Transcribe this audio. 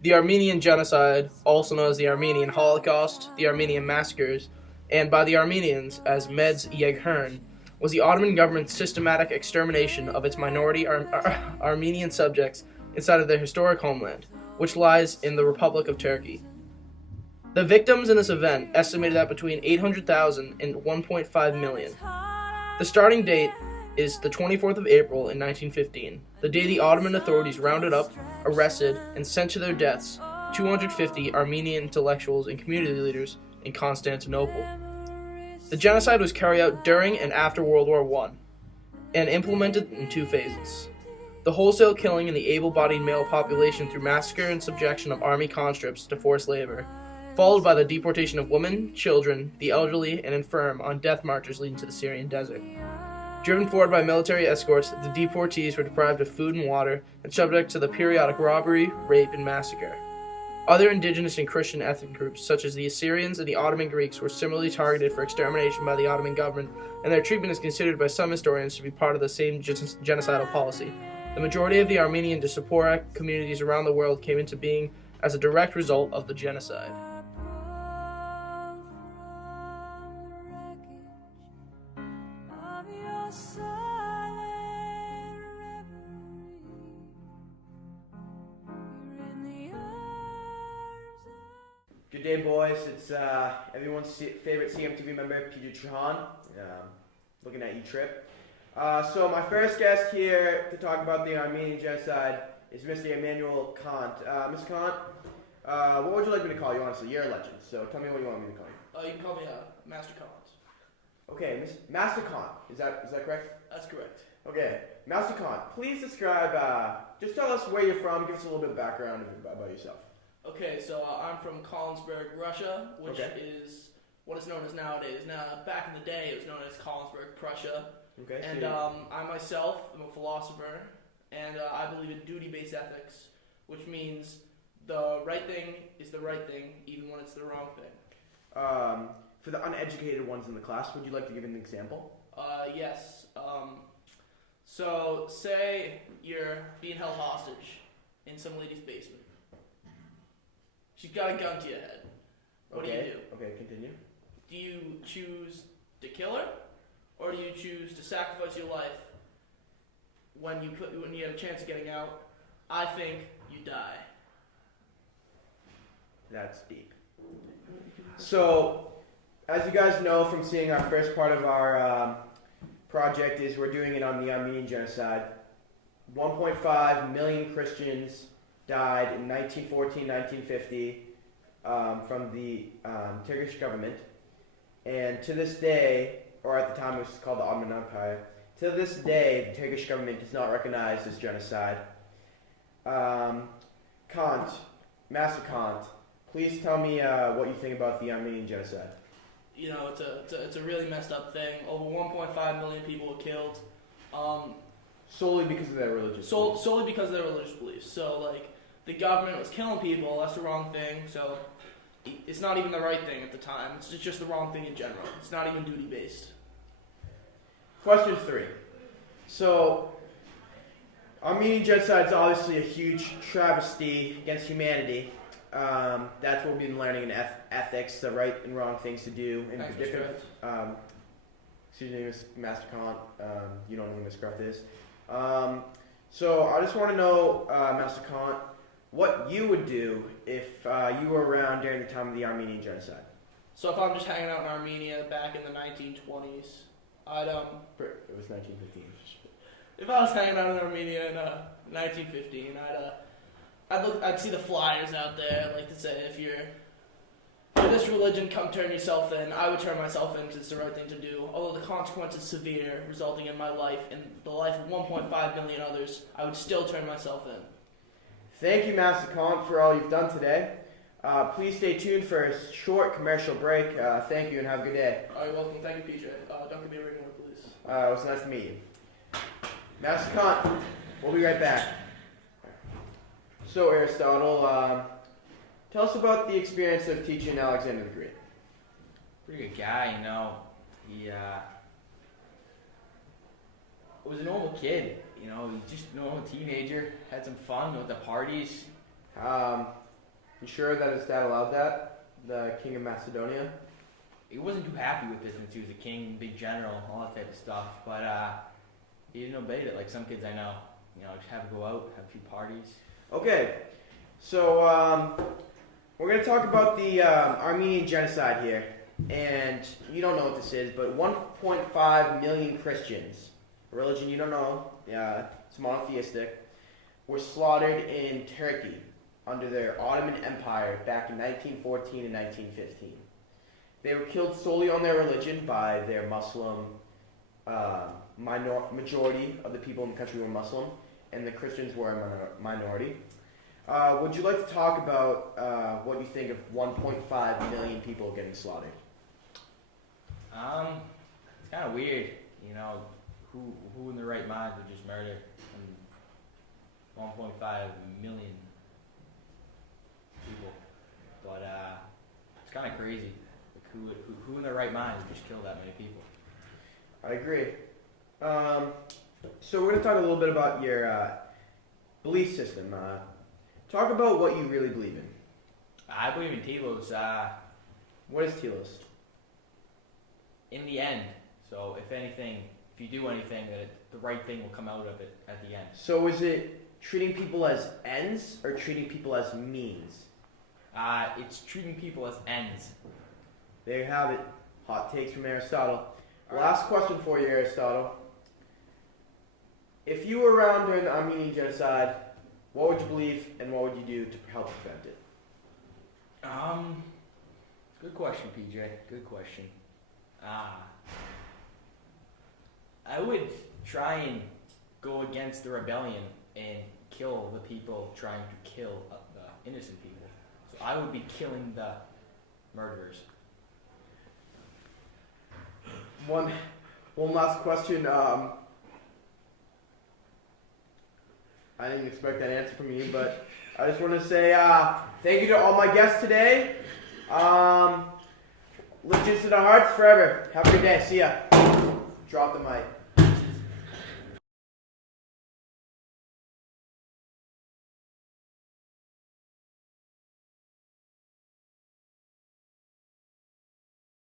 The Armenian Genocide, also known as the Armenian Holocaust, the Armenian Massacres, and by the Armenians as Medz Yeghern, was the Ottoman government's systematic extermination of its minority Armenian subjects inside of their historic homeland, which lies in the Republic of Turkey. The victims in this event estimated at between 800,000 and 1.5 million. The starting date is the 24th of April in 1915, the day the Ottoman authorities rounded up, arrested, and sent to their deaths 250 Armenian intellectuals and community leaders in Constantinople. The genocide was carried out during and after World War I and implemented in two phases. The wholesale killing of the able-bodied male population through massacre and subjection of army conscripts to forced labor, followed by the deportation of women, children, the elderly, and infirm on death marches leading to the Syrian desert. Driven forward by military escorts, the deportees were deprived of food and water and subject to the periodic robbery, rape, and massacre. Other indigenous and Christian ethnic groups, such as the Assyrians and the Ottoman Greeks, were similarly targeted for extermination by the Ottoman government, and their treatment is considered by some historians to be part of the same genocidal policy. The majority of the Armenian diaspora communities around the world came into being as a direct result of the genocide. Good day, boys. It's everyone's favorite CMTV member, Trahon. Looking at you, Trip. So my first guest here to talk about the Armenian genocide is Mr. Emmanuel Kant. Mr. Kant, what would you like me to call you? Honestly, you're a legend. So tell me what you want me to call you. You can call me Master Kant. Okay, Master Kant. Is that correct? That's correct. Okay, Master Kant. Please describe. Just tell us where you're from. Give us a little bit of background about yourself. Okay, so I'm from Kolensberg, Russia, which is what is known as nowadays. Now, back in the day, it was known as Kolensberg, Prussia. Okay. And I myself am a philosopher, and I believe in duty-based ethics, which means the right thing is the right thing, even when it's the wrong thing. For the uneducated ones in the class, would you like to give an example? Yes. So, say you're being held hostage in some lady's basement. She's got a gun to your head. What do you do? Okay, continue. Do you choose to kill her, or do you choose to sacrifice your life when you have a chance of getting out? I think you die. That's deep. So, as you guys know from seeing our first part of our project is we're doing it on the Armenian genocide. 1.5 million Christians died in 1914, 1950 from the Turkish government. And to this day, or at the time it was called the Ottoman Empire, to this day the Turkish government does not recognize this genocide. Kant, Master Kant, please tell me what you think about the Armenian genocide. You know, it's a really messed up thing. Over 1.5 million people were killed. Solely because of their religious beliefs. Solely because of their religious beliefs. So, like, the government was killing people, that's the wrong thing, so it's not even the right thing at the time. It's just the wrong thing in general. It's not even duty-based. Question 3. So, Armenian genocide is obviously a huge travesty against humanity. That's what we've been learning in ethics, the right and wrong things to do. And Thanks, different. Mr. Excuse me, Master Kant. You don't know who Ms. Kreeft is. So I just want to know, Master Kant, what you would do if you were around during the time of the Armenian genocide. So if I'm just hanging out in Armenia back in the 1920s, I'd It was 1915. if I was hanging out in Armenia in 1915, I'd see the flyers out there, like to say, if you're this religion, come turn yourself in. I would turn myself in because it's the right thing to do. Although the consequence is severe, resulting in my life and the life of 1.5 million others, I would still turn myself in. Thank you, Master Kant, for all you've done today. Please stay tuned for a short commercial break. Thank you and have a good day. You're welcome. Thank you, PJ. Don't give me a ring more, please. It was nice to meet you. Master Kant, we'll be right back. So, Aristotle, tell us about the experience of teaching Alexander the Great. Pretty good guy, you know. He was a normal kid, you know, just a normal teenager. Had some fun with the parties. You sure that his dad allowed that? The king of Macedonia? He wasn't too happy with this since he was a king, big general, all that type of stuff. But he didn't obey it like some kids I know. Just have to go out, have a few parties. Okay, so we're going to talk about the Armenian genocide here. And you don't know what this is, but 1.5 million Christians, a religion you don't know, it's monotheistic, were slaughtered in Turkey under their Ottoman Empire back in 1914 and 1915. They were killed solely on their religion by their Muslim majority of the people in the country were Muslim, and the Christians were a minority. Would you like to talk about what you think of 1.5 million people getting slaughtered? It's kind of weird, who in their right mind would just murder 1.5 million people? But it's kind of crazy. Like who in their right mind would just kill that many people? I agree. So we're going to talk a little bit about your belief system. Talk about what you really believe in. I believe in telos. What is telos? In the end. So if you do anything, that the right thing will come out of it at the end. So is it treating people as ends or treating people as means? It's treating people as ends. There you have it. Hot takes from Aristotle. Last question for you, Aristotle. If you were around during the Armenian genocide, what would you believe and what would you do to help prevent it? Good question, PJ. Good question. I would try and go against the rebellion and kill the people trying to kill the innocent people. So I would be killing the murderers. One last question. I didn't expect that answer from you, but I just want to say thank you to all my guests today. Legends to the hearts forever. Have a good day. See ya. Drop the mic.